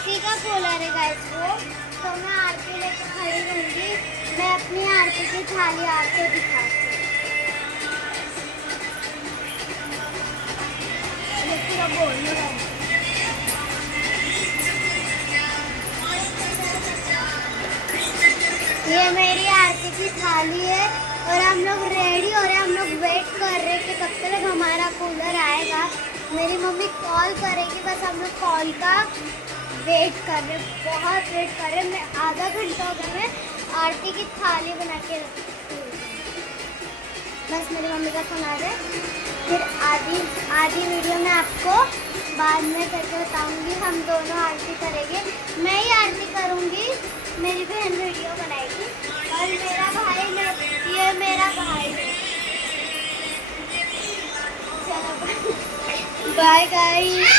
आरती का कूलर है गाइस वो, तो मैं आरती लेकर खड़ी रहूंगी। मैं अपनी आरती की थाली आपको दिखाती हूँ। ये पूरा बोल रहा है। ये मेरी आरती की थाली है और हम लोग रेडी हो रहे हैं। हम लोग वेट कर रहे हैं कि कब तक हमारा कूलर आएगा। मेरी मम्मी कॉल करेगी, बस हम लोग कॉल का वेट कर रहे हैं, बहुत वेट कर रहे हैं। मैं आधा घंटा हो गया मैं आरती की थाली बना के रखती हूँ। बस मेरी मम्मी का फोन आ जाए, फिर आधी वीडियो में आपको बाद में करके बताऊंगी। हम दोनों आरती करेंगे, मैं ही आरती करूंगी, मेरी बहन वीडियो बनाएगी और मेरा भाई, ये मेरा भाई है। चलो बाय गाइस।